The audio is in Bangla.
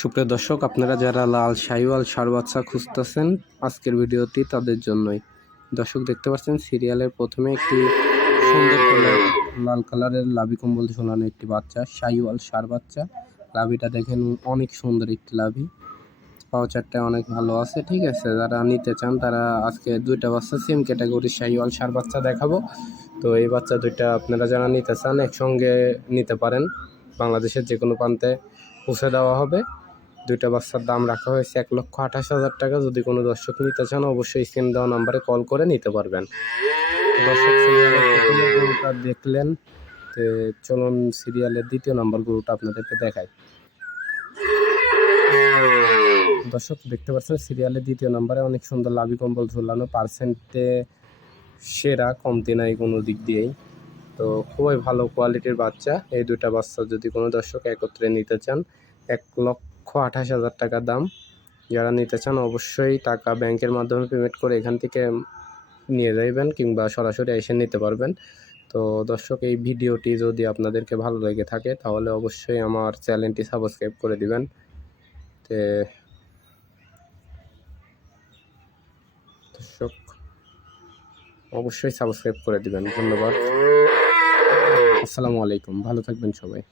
সুপ্রিয় দর্শক, আপনারা যারা লাল শাহিওয়াল ষাঁড় বাচ্চা খুঁজতেছেন, আজকের ভিডিওটি তাদের জন্যই। দর্শক দেখতে পাচ্ছেন সিরিয়ালের প্রথমে একটি সুন্দর লাল কালারের লাভি কম্বল ঝোলানো একটি বাচ্চা, শাহিওয়াল ষাঁড় বাচ্চা। লাভিটা দেখেন অনেক সুন্দর একটি লাভি, পাউচারটা অনেক ভালো আছে। ঠিক আছে, যারা নিতে চান তারা আজকে দুইটা বাচ্চা সেম ক্যাটাগরির শাহিওয়াল ষাঁড় বাচ্চা দেখাবো। তো এই বাচ্চা দুইটা আপনারা যারা নিতে চান একসঙ্গে নিতে পারেন, বাংলাদেশের যে কোনো প্রান্তে পৌঁছে দেওয়া হবে। দুইটা বাচ্চার দাম রাখা হয়েছে 1,28,000 টাকা। যদি কোনো দর্শক নিতে চান অবশ্যই স্ক্রিন দেওয়া নাম্বারে কল করে নিতে পারবেন। দর্শক সিরিয়ালের প্রথম গরুটা দেখলেন, তো চলুন সিরিয়ালের দ্বিতীয় নাম্বার গরুটা আপনাদেরকে দেখাই। দর্শক দেখতে পাচ্ছেন সিরিয়ালের দ্বিতীয় নাম্বারে অনেক সুন্দর লাভি কম্বল ঝোলানো, পার্সেন্টে সেরা, কমতি নাই কোনো দিক দিয়েই। তো খুবই ভালো কোয়ালিটির বাচ্চা। এই দুইটা বাচ্চা যদি কোনো দর্শক একত্রে নিতে চান 1,28,000 টাকা দাম। যারা নিতে চান অবশ্যই টাকা ব্যাংকের মাধ্যমে পেমেন্ট করে এখান থেকে নিয়ে যাইবেন কিংবা সরাসরি এসে নিতে পারবেন। তো দর্শক, এই ভিডিওটি যদি আপনাদেরকে ভালো লেগে থাকে তাহলে অবশ্যই আমার চ্যানেলটি সাবস্ক্রাইব করে দিবেন। তো দর্শক অবশ্যই সাবস্ক্রাইব করে দিবেন। ধন্যবাদ। আসসালামু আলাইকুম, ভালো থাকবেন সবাই।